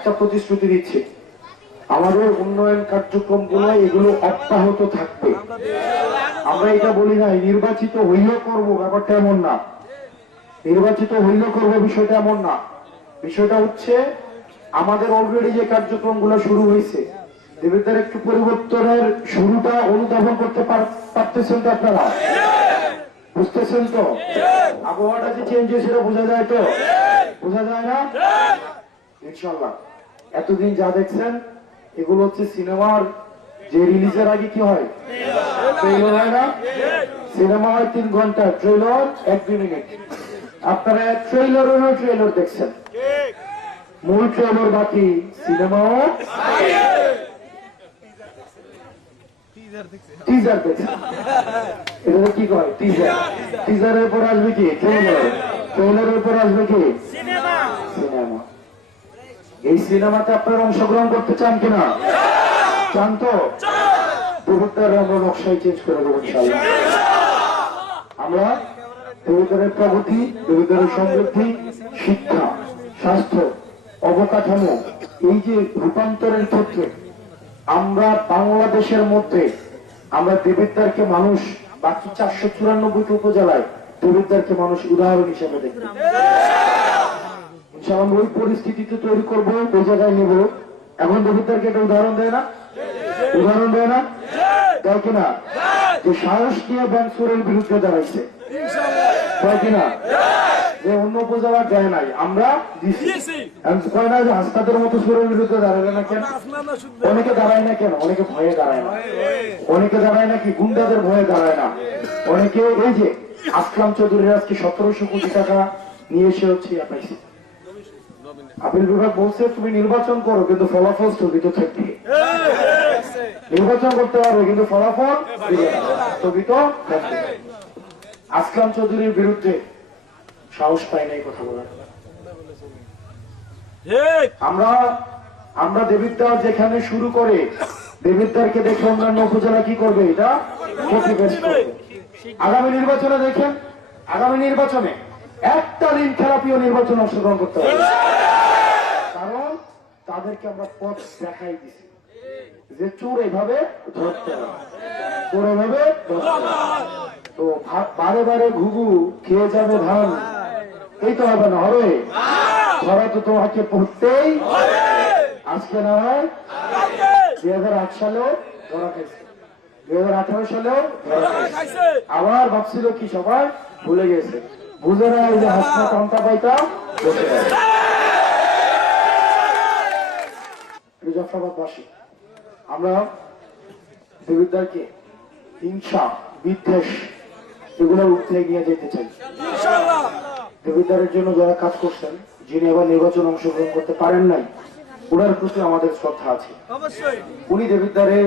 একটা প্রতিশ্রুতি দিচ্ছি, আমাদের উন্নয়ন কার্যক্রমগুলো এগুলো অব্যাহত থাকবে। আমরা এটা বলি নাই নির্বাচিত হইলেও করবো, ব্যাপারটা এমন না। নির্বাচিত হইলেও করবো বিষয়টা এমন না। বিষয়টা হচ্ছে আমাদের অলরেডি যে কার্যক্রমগুলো শুরু হয়েছে, দেবীদের একটু পরিবর্তনের শুরুটা অনুধাবন করতে পারতেছেন তো আপনারা? বুঝতেছেন তো? আবহাওয়াটা যে চেঞ্জ হয়েছে সেটা বোঝা যায় তো? বোঝা যায় না? ইনশাল্লাহ এতদিন যা দেখছেন এগুলো হচ্ছে সিনেমার যে রিলিজের আগে কি হয়, ট্রেলার হয় না? সিনেমা হয় 3 ঘন্টা, ট্রেলার 1-2 মিনিট। আপনারা ট্রেলার দেখছেন, মূল ট্রেলার বাকি, সিনেমাও টিজার দেখছেন। এটা কি কয়? টিজার। টিজারের পর আসবে কি ট্রেলার, ট্রেলারের পর আসবে কি সিনেমা। এই সিনেমাতে আপনারা অংশগ্রহণ করতে চান কিনা? চান তো? দেবতার আমরা নকশাই চেঞ্জ করে দেবো ইনশাআল্লাহ। আমরা দেবতারের প্রগতি, দেবতারের সমৃদ্ধি, শিক্ষা, স্বাস্থ্য, অবকাঠামো, এই যে রূপান্তরের ক্ষেত্রে আমরা বাংলাদেশের মধ্যে আমরা দেবিদ্বারকে মানুষ বাকি 494টি উপজেলায় দেবিদ্বারকে মানুষ উদাহরণ হিসেবে দেখবে। ইনশাআল্লাহ ওই পরিস্থিতিতে তৈরি করবো, ওই জায়গায় নেব। এখন দেবিদ্বারকে একটা উদাহরণ দেয় না? উদাহরণ দেয় না? দেয় কিনা? যে সাহস নিয়ে ব্যাংসুরের বিরুদ্ধে দাঁড়াইছে, দেয় কিনা? যে অন্য উপজেলা দেয় নাই, আমরা দিচ্ছি। কয় না যে হাসপাতালের মতো সুরের বিরুদ্ধে দাঁড়াবে না কেন? অনেকে দাঁড়ায় না কেন? অনেকে ভয়ে দাঁড়ায় না। অনেকে দাঁড়ায় নাকি গুন্ডাদের ভয়ে দাঁড়ায় না। অনেকে এই যে আসলাম চৌধুরীর আজকে 1700 কোটি টাকা নিয়ে এসে হচ্ছে পাইছে। আপিল বিভাগ বলছে তুমি নির্বাচন করো কিন্তু ফলাফল স্থগিত থাকবে। নির্বাচন করতে পারবে কিন্তু ফলাফল স্থগিত থাকবে। আসলাম চৌধুরীর বিরুদ্ধে সাহস পাই নাই কথা বলার। আমরা দেবিদ্বার যেখানে শুরু করে দেবিদ্বারকে দেখে অন্যান্য উপজেলা কি করবে? এটা কপি-পেস্ট করবে। আগামী নির্বাচনে দেখেন, আগামী নির্বাচনে একটা দিন থেরাপিও নির্বাচন অংশগ্রহণ করতে হবে, কারণ তাদেরকে আমরা পথ দেখাই দিছি যে চোর এভাবে ধরতে হবে, চোর এভাবে ধরতে হবে। তো বারে বারে ঘুঘু খেয়ে যাবে ধান, এই তো হবে না, হবে ধরা তো তোমাকে পড়তেই আজকে না হয় 2008 সালেও ধরা খাইছে, 2018 সালেও ধরা খাইছে। আবার ভাবছিল কি সবাই ভুলে গেছে, বুঝে না এই যে হাসনা কান্তা পাইতাম বসে গেছে। মুজাফফরাবাদবাসী আমরা দেবিদ্বারকে হিংসা, বিদ্বেষ এগুলো উঠতে নিয়ে যেতে চাই। দেবিদ্বারের জন্য যারা কাজ করছেন, যিনি আবার নির্বাচন অংশগ্রহণ করতে পারেন নাই, ওনার প্রতি আমাদের শ্রদ্ধা আছে। উনি দেবিদ্বারে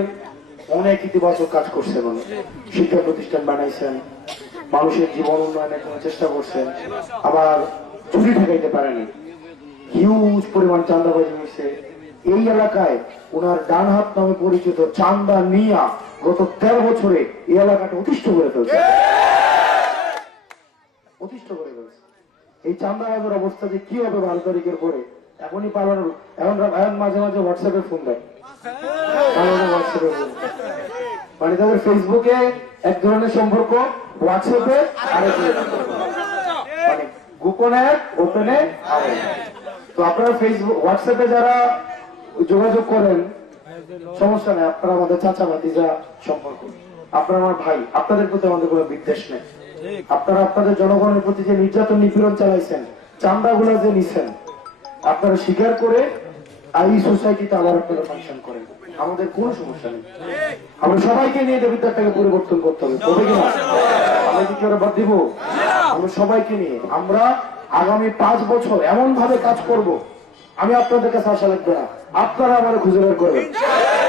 অনেক ইতিবাচক কাজ করছেন, অনেক শিক্ষা প্রতিষ্ঠান বানাইছেন, মানুষের জীবন উন্নয়নের জন্য চেষ্টা করছেন, আবার চুরি ঠেকাইতে পারেনি, হিউজ পরিমাণ চাঁদাবাজি হয়েছে। এই এলাকায় ওনার ডান হাত নামে পরিচিত চান্দা মিয়া গত 13 বছরে এই এলাকাটা অতিষ্ঠ করে ফেলছে, অতিষ্ঠ করে ফেলছে। এই চান্দাবাজের অবস্থা যে কি হবে 12 তারিখের পরে এখনই পালানোর, এখন মাঝে মাঝে হোয়াটসঅ্যাপে ফোন দেয়, হোয়াটসঅ্যাপে ফোন, মানে তাদের ফেসবুকে এক ধরনের সম্পর্ক, হোয়াটসঅ্যাপে আরেক, মানে গোপনে ওপেনে আরেক। তো আপনারা ফেসবুক হোয়াটসঅ্যাপে যারা যোগাযোগ করেন সমস্যা নেই, আপনারা আমাদের চাচা ভাতিজা সম্পর্ক, আপনারা আমার ভাই, আপনাদের প্রতি আমাদের কোনো বিদ্বেষ নেই। আপনারা আপনাদের জনগণের প্রতি যে নির্যাতন নিপীড়ন চালাইছেন, চাঁদাগুলো যে নিছেন, আপনারা স্বীকার করে এই সোসাইটিতে আবার আপনারা ফাংশন করেন, আমাদের কোনো সমস্যা নেই। আমরা সবাইকে নিয়ে দেবিদ্বারটাকে পরিবর্তন করতে হবে, তবে কিনা আমরা কি করে বাদ দিব? আমরা সবাইকে নিয়ে আমরা আগামী 5 বছর এমন ভাবে কাজ করব, আমি আপনাদের কাছে আশা লাগবে না, আপনারা আমার খুঁজে বের করবেন।